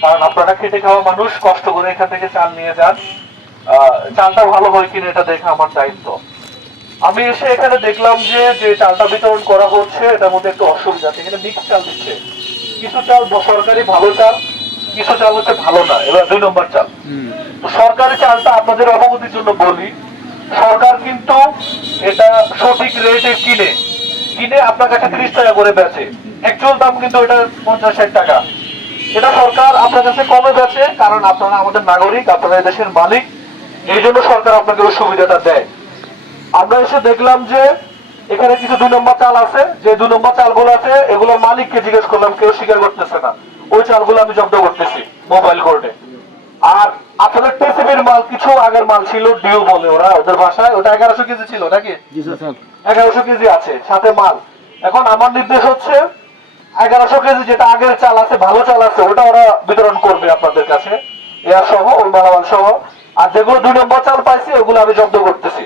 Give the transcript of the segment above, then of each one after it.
কারণ আপনারা খেটে খাওয়া মানুষ, কষ্ট করে এখান থেকে চাল নিয়ে যান। চালটা ভালো হয় কিনা এটা দেখা আমার দায়িত্ব। আমি এসে এখানে দেখলাম যে যে চালটা বিতরণ করা হচ্ছে এটার মধ্যে একটু অসুবিধা আছে। এখানে মিক্স চাল দিচ্ছে, কিছু চাল সরকারি ভালো চাল, কিছু চাল হচ্ছে ভালো না, এবার 2 নম্বর চাল। তো সরকারি চালটা আপনাদের অবগতির জন্য বলি, সরকার কিন্তু এটা সঠিক রেটে কিনে কিনে আপনার কাছে 30 টাকা করে বেচে। অ্যাকচুয়াল দাম কিন্তু এটা 50-60 টাকা। এটা সরকার আপনার কাছে কমে বেচে, কারণ আপনারা আমাদের নাগরিক, আপনারা দেশের মালিক, এই জন্য সরকার আপনাকে ওই সুবিধাটা দেয়। আমরা এসে দেখলাম যে এখানে কিছু 2 নম্বর চাল আছে, যে 2 নম্বর চালগুলো আছে এগুলোর মালিককে জিজ্ঞেস করলাম, কেউ স্বীকার করতেছে না। ওই চালগুলো আমি জব্দ করতেছি মোবাইল কোর্টে। আর আপনাদের টিসিবির মাল কিছু আগের মাল ছিল, ডিউ বলে ওরা ওদের ভাষায়, ওটা 1100 কেজি ছিল নাকি? 1100 কেজি আছে সাথে মাল। এখন আমার নির্দেশ হচ্ছে 1100 কেজি যেটা আগের চাল আছে, ভালো চাল আছে, ওটা ওরা বিতরণ করবে আপনাদের কাছে, এয়ার সহ, ওই মালামাল সহ। আর যেগুলো 2 নম্বর চাল পাইছি ওগুলো আমি জব্দ করতেছি,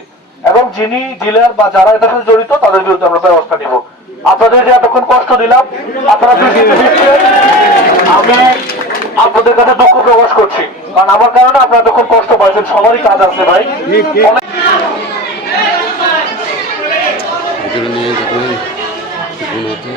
এবং যিনি ডিলার বা যারা এটার সাথে জড়িত তাদের বিরুদ্ধে আমরা ব্যবস্থা নিব। আপনাদের যে এতক্ষণ কষ্ট দিলাম, আপনারা বৃষ্টিতে ভিজছেন, আমি আপনাদের কাছে দুঃখ প্রকাশ করছি, কারণ আমার কারণে আপনারা এতক্ষণ কষ্ট পাইছেন। সবারই কাজ আছে ভাই। ভিতরে নিয়ে যাবেন কোনোতে